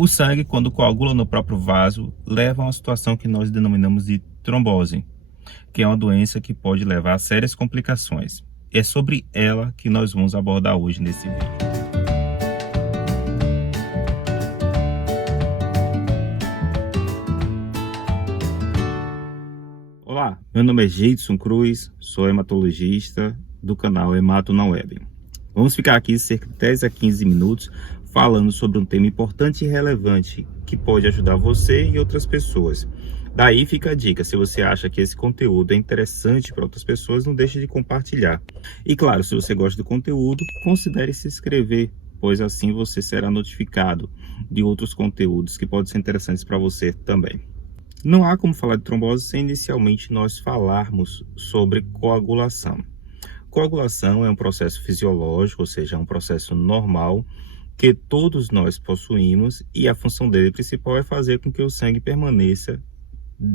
O sangue, quando coagula no próprio vaso, leva a uma situação que nós denominamos de trombose, que é uma doença que pode levar a sérias complicações. É sobre ela que nós vamos abordar hoje nesse vídeo. Olá, meu nome é Geidson Cruz, sou hematologista do canal Hemato na Web. Vamos ficar aqui cerca de 10 a 15 minutos falando sobre um tema importante e relevante que pode ajudar você e outras pessoas. Daí fica a dica, se você acha que esse conteúdo é interessante para outras pessoas, não deixe de compartilhar. E claro, se você gosta do conteúdo, considere se inscrever, pois assim você será notificado de outros conteúdos que podem ser interessantes para você também. Não há como falar de trombose sem inicialmente nós falarmos sobre coagulação. Coagulação é um processo fisiológico, ou seja, é um processo normal que todos nós possuímos e a função dele principal é fazer com que o sangue permaneça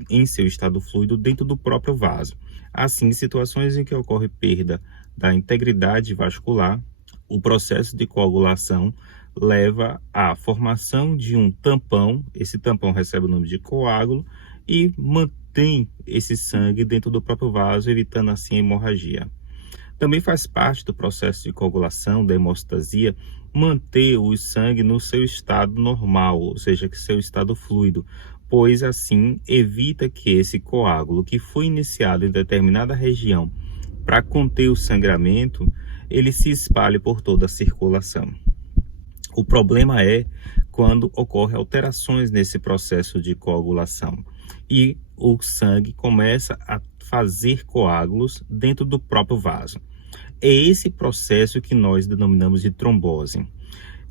em seu estado fluido dentro do próprio vaso. Assim, em situações em que ocorre perda da integridade vascular, o processo de coagulação leva à formação de um tampão. Esse tampão recebe o nome de coágulo e mantém esse sangue dentro do próprio vaso, evitando assim a hemorragia. Também faz parte do processo de coagulação, da hemostasia, manter o sangue no seu estado normal, ou seja, que seu estado fluido, pois assim evita que esse coágulo que foi iniciado em determinada região para conter o sangramento, ele se espalhe por toda a circulação. O problema é quando ocorrem alterações nesse processo de coagulação e o sangue começa a fazer coágulos dentro do próprio vaso. É esse processo que nós denominamos de trombose.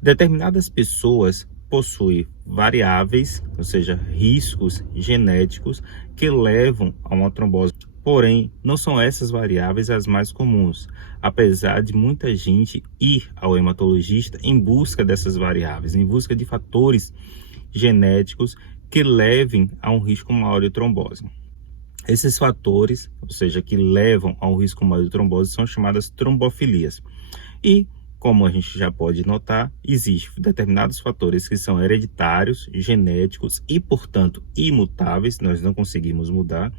Determinadas pessoas possuem variáveis, ou seja, riscos genéticos que levam a uma trombose. Porém, não são essas variáveis as mais comuns, apesar de muita gente ir ao hematologista em busca dessas variáveis, em busca de fatores genéticos que levem a um risco maior de trombose. Esses fatores, ou seja, que levam a um risco maior de trombose, são chamadas trombofilias. E, como a gente já pode notar, existem determinados fatores que são hereditários, genéticos e, portanto, imutáveis, nós não conseguimos mudar,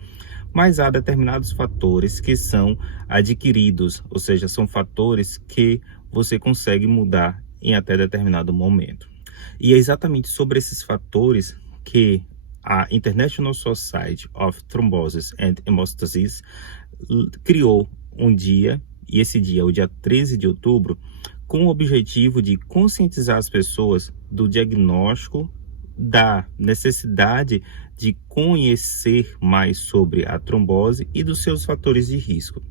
mas há determinados fatores que são adquiridos, ou seja, são fatores que você consegue mudar em até determinado momento. E é exatamente sobre esses fatores que a International Society of Thrombosis and Hemostasis criou um dia, e esse dia é o dia 13 de outubro, com o objetivo de conscientizar as pessoas do diagnóstico, da necessidade de conhecer mais sobre a trombose e dos seus fatores de risco.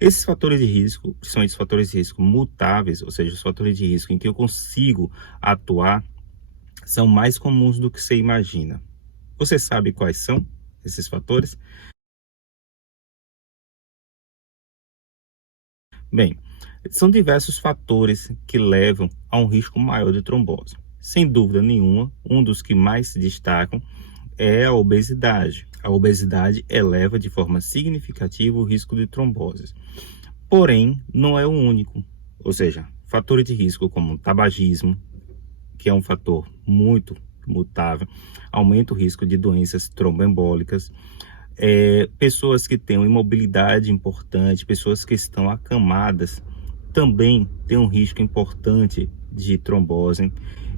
Esses fatores de risco, principalmente os fatores de risco mutáveis, ou seja, os fatores de risco em que eu consigo atuar, são mais comuns do que você imagina. Você sabe quais são esses fatores? Bem, são diversos fatores que levam a um risco maior de trombose. Sem dúvida nenhuma, um dos que mais se destacam é a obesidade. A obesidade eleva de forma significativa o risco de trombose. Porém, não é o único. Ou seja, fatores de risco como o tabagismo, que é um fator muito mutável, aumenta o risco de doenças tromboembólicas, pessoas que têm uma imobilidade importante, pessoas que estão acamadas, também têm um risco importante de trombose,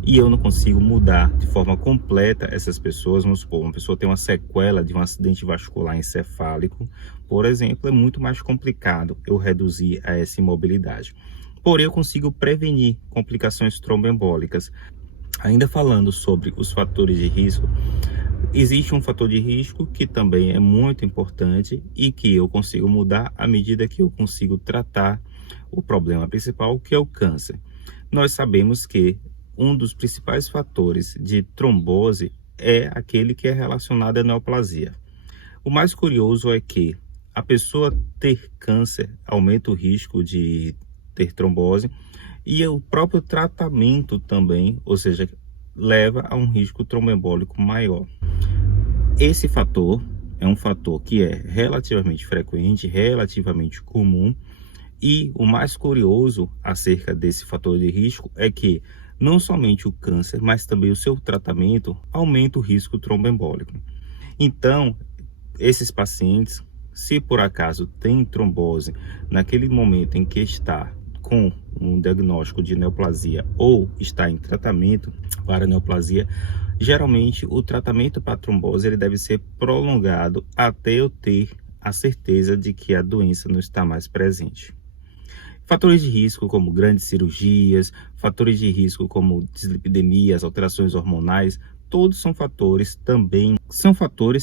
e eu não consigo mudar de forma completa essas pessoas. Vamos supor, uma pessoa tem uma sequela de um acidente vascular encefálico, por exemplo, é muito mais complicado eu reduzir a essa imobilidade. Porém, eu consigo prevenir complicações tromboembólicas. Ainda falando sobre os fatores de risco, existe um fator de risco que também é muito importante e que eu consigo mudar à medida que eu consigo tratar o problema principal, que é o câncer. Nós sabemos que um dos principais fatores de trombose é aquele que é relacionado à neoplasia. O mais curioso é que a pessoa ter câncer aumenta o risco de ter trombose, e o próprio tratamento também, ou seja, leva a um risco tromboembólico maior. Esse fator é um fator que é relativamente frequente, relativamente comum, e o mais curioso acerca desse fator de risco é que não somente o câncer, mas também o seu tratamento aumenta o risco tromboembólico. Então, esses pacientes, se por acaso tem trombose naquele momento em que está com um diagnóstico de neoplasia ou está em tratamento para neoplasia, geralmente o tratamento para trombose ele deve ser prolongado até eu ter a certeza de que a doença não está mais presente. Fatores de risco como grandes cirurgias, fatores de risco como dislipidemias, alterações hormonais, todos são fatores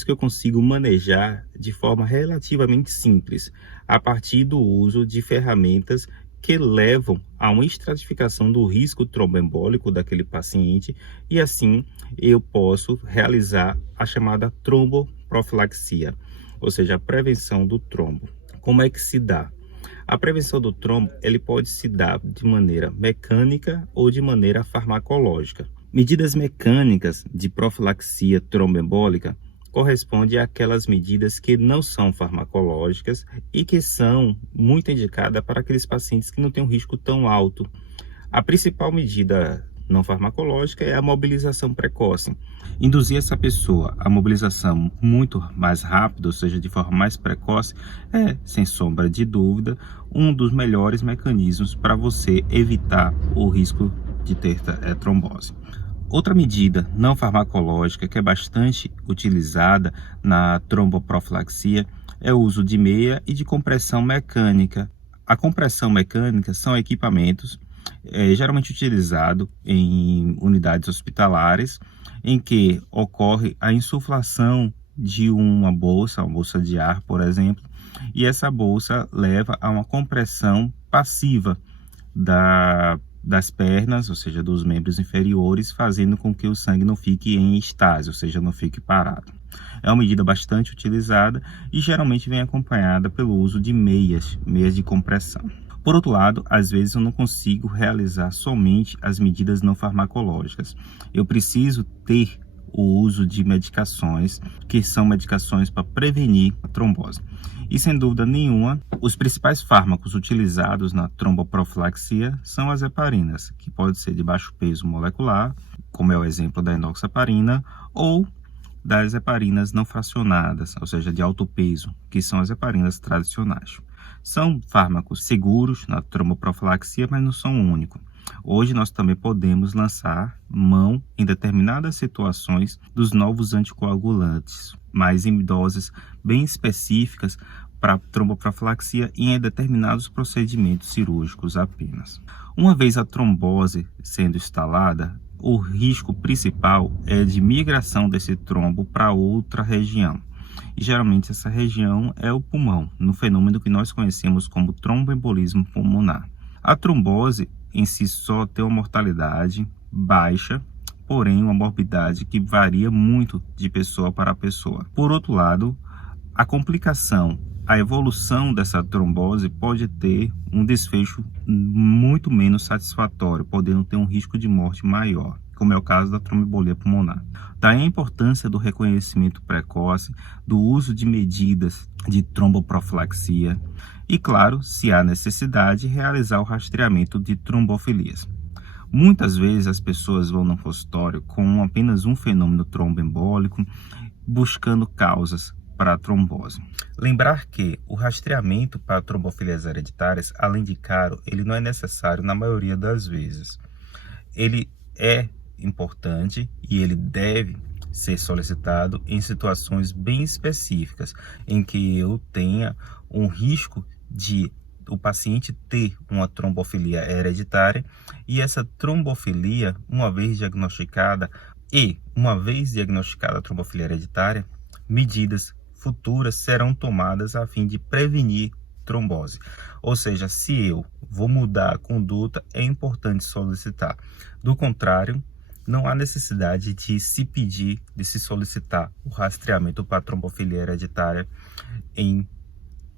que eu consigo manejar de forma relativamente simples, a partir do uso de ferramentas que levam a uma estratificação do risco tromboembólico daquele paciente e assim eu posso realizar a chamada tromboprofilaxia, ou seja, a prevenção do trombo. Como é que se dá? A prevenção do trombo ele pode se dar de maneira mecânica ou de maneira farmacológica. Medidas mecânicas de profilaxia tromboembólica correspondem àquelas medidas que não são farmacológicas e que são muito indicadas para aqueles pacientes que não têm um risco tão alto. A principal medida não farmacológica é a mobilização precoce. Induzir essa pessoa a mobilização muito mais rápida, ou seja, de forma mais precoce, é, sem sombra de dúvida, um dos melhores mecanismos para você evitar o risco de ter trombose. Outra medida não farmacológica que é bastante utilizada na tromboprofilaxia é o uso de meia e de compressão mecânica. A compressão mecânica são equipamentos geralmente utilizado em unidades hospitalares, em que ocorre a insuflação de uma bolsa de ar, por exemplo, e essa bolsa leva a uma compressão passiva das pernas, ou seja, dos membros inferiores, fazendo com que o sangue não fique em estase, ou seja, não fique parado. É uma medida bastante utilizada e geralmente vem acompanhada pelo uso de meias de compressão. Por outro lado, às vezes eu não consigo realizar somente as medidas não farmacológicas. Eu preciso ter o uso de medicações, que são medicações para prevenir a trombose. E sem dúvida nenhuma, os principais fármacos utilizados na tromboprofilaxia são as heparinas, que pode ser de baixo peso molecular, como é o exemplo da enoxaparina, ou das heparinas não fracionadas, ou seja, de alto peso, que são as heparinas tradicionais. São fármacos seguros na tromboprofilaxia, mas não são o único. Hoje nós também podemos lançar mão em determinadas situações dos novos anticoagulantes, mas em doses bem específicas para tromboprofilaxia e em determinados procedimentos cirúrgicos apenas. Uma vez a trombose sendo instalada, o risco principal é de migração desse trombo para outra região. E geralmente essa região é o pulmão, no fenômeno que nós conhecemos como tromboembolismo pulmonar. A trombose em si só tem uma mortalidade baixa, porém uma morbidade que varia muito de pessoa para pessoa. Por outro lado, a complicação, a evolução dessa trombose pode ter um desfecho muito menos satisfatório, podendo ter um risco de morte maior, como é o caso da tromboembolia pulmonar. Daí a importância do reconhecimento precoce, do uso de medidas de tromboprofilaxia e, claro, se há necessidade, realizar o rastreamento de trombofilias. Muitas vezes as pessoas vão no consultório com apenas um fenômeno tromboembólico, buscando causas para a trombose. Lembrar que o rastreamento para trombofilias hereditárias, além de caro, ele não é necessário na maioria das vezes. Ele é importante e ele deve ser solicitado em situações bem específicas, em que eu tenha um risco de o paciente ter uma trombofilia hereditária e essa trombofilia, uma vez diagnosticada a trombofilia hereditária, medidas futuras serão tomadas a fim de prevenir trombose. Ou seja, se eu vou mudar a conduta, é importante solicitar. Do contrário, não há necessidade de se solicitar o rastreamento para trombofilia hereditária em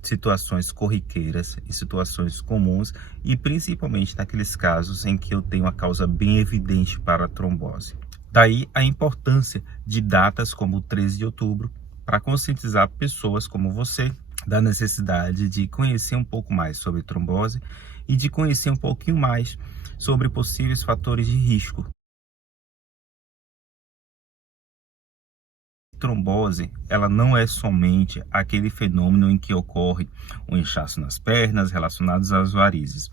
situações corriqueiras, em situações comuns e principalmente naqueles casos em que eu tenho uma causa bem evidente para a trombose. Daí a importância de datas como o 13 de outubro para conscientizar pessoas como você da necessidade de conhecer um pouco mais sobre trombose e de conhecer um pouquinho mais sobre possíveis fatores de risco. Trombose, ela não é somente aquele fenômeno em que ocorre um inchaço nas pernas relacionados às varizes.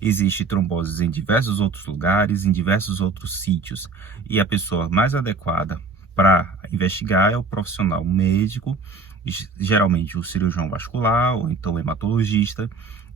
Existe tromboses em diversos outros lugares, em diversos outros sítios, e a pessoa mais adequada para investigar é o profissional médico, geralmente o cirurgião vascular ou então o hematologista,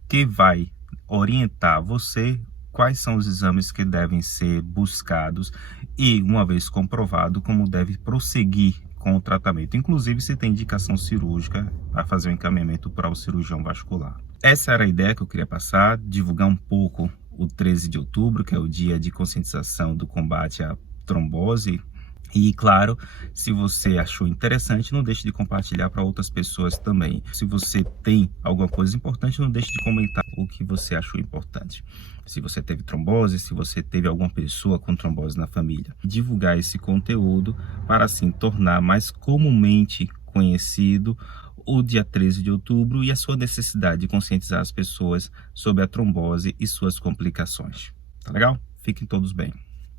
que vai orientar você quais são os exames que devem ser buscados e, uma vez comprovado, como deve prosseguir com o tratamento. Inclusive, se tem indicação cirúrgica, a fazer o encaminhamento para o cirurgião vascular. Essa era a ideia que eu queria passar, divulgar um pouco o 13 de outubro, que é o dia de conscientização do combate à trombose. E claro, se você achou interessante, não deixe de compartilhar para outras pessoas também. Se você tem alguma coisa importante, não deixe de comentar o que você achou importante. Se você teve trombose, se você teve alguma pessoa com trombose na família. Divulgar esse conteúdo para assim tornar mais comumente conhecido o dia 13 de outubro e a sua necessidade de conscientizar as pessoas sobre a trombose e suas complicações. Tá legal? Fiquem todos bem.